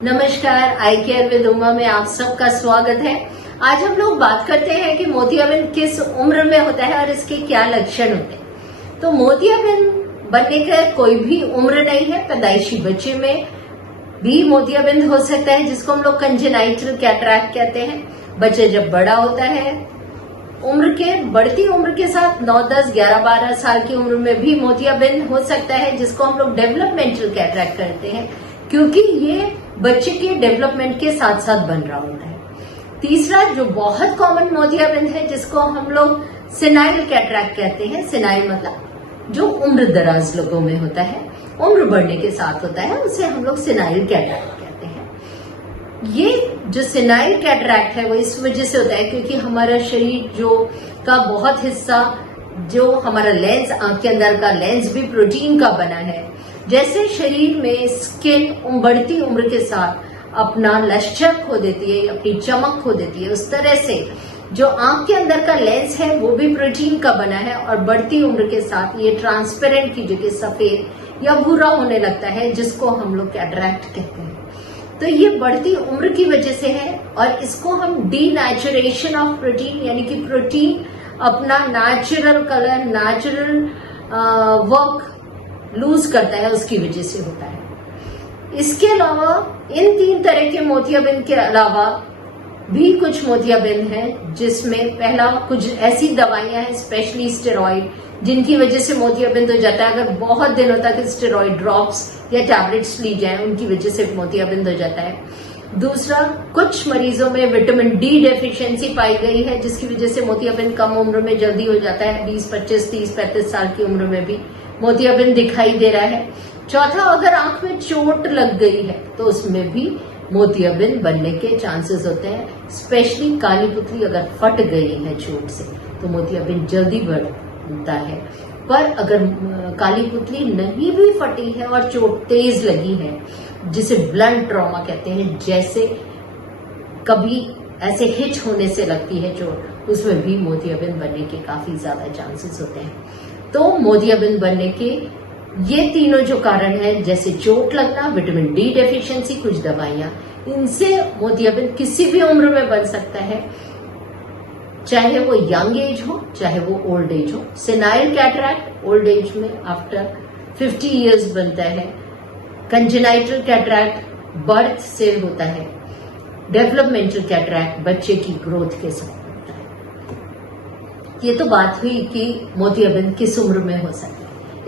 नमस्कार, आई care with Uma में आप सबका स्वागत है। आज हम लोग बात करते हैं कि मोतियाबिंद किस उम्र में होता है और इसके क्या लक्षण होते हैं। तो मोतियाबिंद बनने का कोई भी उम्र नहीं है। पैदाइशी बच्चे में भी मोतियाबिंद हो सकता है, जिसको हम लोग कंजेनाइटल कैटरैक्ट कहते हैं। बच्चे जब बड़ा होता है, बढ़ती उम्र के साथ 9, 10, 11, 12 साल की उम्र में भी मोतियाबिंद हो सकता है, जिसको हम लोग डेवलपमेंटल कैटरैक्ट करते हैं, क्योंकि ये बच्चे के डेवलपमेंट के साथ साथ बन रहा होता है। तीसरा जो बहुत कॉमन मोतियाबिंद है, जिसको हम लोग सेनाइल कैटरैक्ट कहते हैं। सेनाइल मतलब जो उम्र दराज लोगों में होता है, उम्र बढ़ने के साथ होता है, उसे हम लोग सेनाइल कैटरैक्ट कहते हैं। ये जो सेनाइल कैटरैक्ट है वो इस वजह से होता है क्योंकि हमारा शरीर का बहुत हिस्सा, जो हमारा लेंस, आंख के अंदर का लेंस भी प्रोटीन का बना है। जैसे शरीर में स्किन बढ़ती उम्र के साथ अपना लश्चर खो देती है, अपनी चमक खो देती है, उस तरह से जो आंख के अंदर का लेंस है वो भी प्रोटीन का बना है और बढ़ती उम्र के साथ ये ट्रांसपेरेंट की जगह सफेद या भूरा होने लगता है, जिसको हम लोग कैटरैक्ट कहते हैं। तो ये बढ़ती उम्र की वजह से है और इसको हम डीनेचुरेशन ऑफ प्रोटीन, यानी कि प्रोटीन अपना natural colour, natural work lose करता है, उसकी वजह से होता है। इसके अलावा इन 3 तरह के मोतियाबिंद के अलावा भी कुछ मोतियाबिंद हैं, जिसमें पहला कुछ ऐसी दवाइयां हैं, स्पेशली स्टेरॉइड, जिनकी वजह से मोतियाबिंद हो जाता है। अगर बहुत दिनों तक स्टेरॉइड ड्रॉप्स या टैबलेट्स ली जाए, उनकी वजह से मोतियाबिंद हो जाता है। दूसरा, कुछ मरीजों में विटामिन डी डेफिशिएंसी पाई गई है, जिसकी वजह से मोतियाबिंद कम उम्र में जल्दी हो जाता है। 20, 25, 30, 35 साल की उम्र में भी मोतियाबिंद दिखाई दे रहा है। चौथा, अगर आंख में चोट लग गई है तो उसमें भी मोतियाबिंद बनने के चांसेस होते हैं। स्पेशली काली पुतली अगर फट गई है चोट से तो मोतियाबिंद जल्दी बनता है। पर अगर काली पुतली नहीं भी फटी है और चोट तेज लगी है, जिसे ब्लंट ट्रॉमा कहते हैं, जैसे कभी ऐसे हिच होने से लगती है चोट, उसमें भी मोतियाबिंद बनने के काफी ज्यादा चांसेस होते हैं। तो मोतियाबिंद बनने के ये तीनों जो कारण है, जैसे चोट लगना, विटामिन डी डेफिशिएंसी, कुछ दवाइयां, इनसे मोतियाबिंद किसी भी उम्र में बन सकता है, चाहे वो यंग एज हो, चाहे वो ओल्ड एज हो। सेनाइल कैटरैक्ट ओल्ड एज में आफ्टर 50 इयर्स बनता है। कंजेनाइटल कैटरैक्ट बर्थ से होता है। डेवलपमेंटल कैटरैक्ट बच्चे की ग्रोथ के साथ होता है। ये तो बात हुई कि मोतियाबिंद किस उम्र में हो सकता है।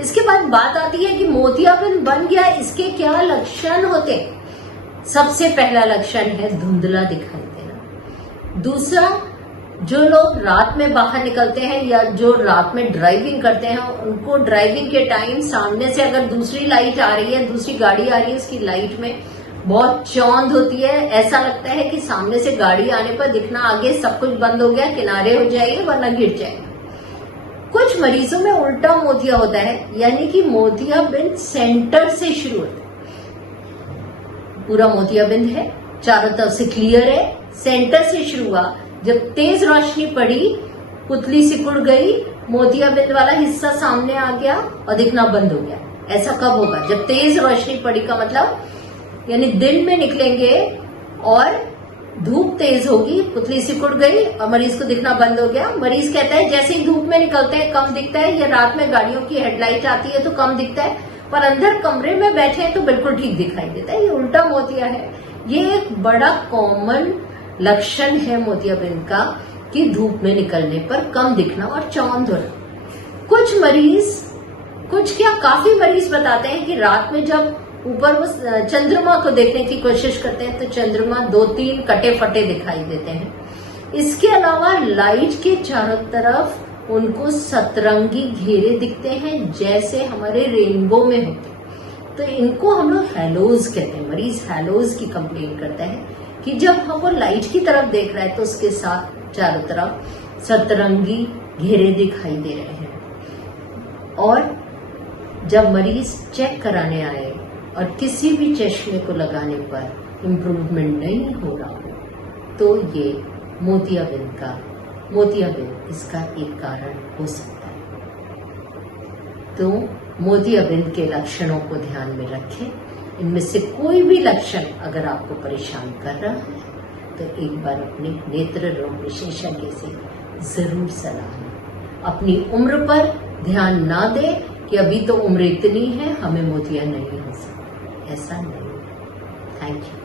इसके बाद बात आती है कि मोतियाबिंद बन गया, इसके क्या लक्षण होते हैं। सबसे पहला लक्षण है धुंधला दिखाई देना। दूसरा, जो लोग रात में बाहर निकलते हैं या जो रात में ड्राइविंग करते हैं, उनको ड्राइविंग के टाइम सामने से अगर दूसरी लाइट आ रही है, दूसरी गाड़ी आ रही है, उसकी लाइट में बहुत चौंध होती है। ऐसा लगता है कि सामने से गाड़ी आने पर दिखना आगे सब कुछ बंद हो गया, किनारे हो जाएंगे वरना गिर जाएंगे। कुछ मरीजों में उल्टा मोतिया होता है, यानी कि मोतियाबिंद सेंटर से शुरू होता है। पूरा मोतियाबिंद है, चारों तरफ से क्लियर है, सेंटर से शुरू हुआ, जब तेज रोशनी पड़ी, पुतली सिकुड़ गई, मोतियाबिंद वाला हिस्सा सामने आ गया और दिखना बंद हो गया। ऐसा कब होगा? जब तेज रोशनी पड़ी का मतलब यानी दिन में निकलेंगे और धूप तेज होगी, पुतली सिकुड़ गई और मरीज को दिखना बंद हो गया। मरीज कहता है जैसे ही धूप में निकलते हैं कम दिखता है, या रात में गाड़ियों की हेडलाइट आती है तो कम दिखता है, पर अंदर कमरे में बैठे हैं तो बिल्कुल ठीक दिखाई देता है। ये उल्टा मोतिया है। ये एक बड़ा कॉमन लक्षण है मोतियाबिंद का कि धूप में निकलने पर कम दिखना और चौंध होना। काफी मरीज बताते हैं कि रात में जब ऊपर वो चंद्रमा को देखने की कोशिश करते हैं तो चंद्रमा 2-3 कटे फटे दिखाई देते हैं। इसके अलावा लाइट के चारों तरफ उनको सतरंगी घेरे दिखते हैं, जैसे हमारे रेनबो में होते हैं। तो इनको हम लोग हैलोज कहते हैं। मरीज हैलोज की कंप्लेन करता है कि जब हम वो लाइट की तरफ देख रहे हैं तो उसके साथ चारों तरफ सतरंगी घेरे दिखाई दे रहे हैं। और जब मरीज चेक कराने आए और किसी भी चश्मे को लगाने पर इम्प्रूवमेंट नहीं हो रहा हो, तो ये मोतियाबिंद इसका एक कारण हो सकता है। तो मोतियाबिंद के लक्षणों को ध्यान में रखें, इनमें से कोई भी लक्षण अगर आपको परेशान कर रहा है तो एक बार अपने नेत्र रोग विशेषज्ञ से जरूर सलाह लें। अपनी उम्र पर ध्यान ना दें कि अभी तो उम्र इतनी है, हमें मोतिया नहीं हो सकता, ऐसा नहीं। Thank you.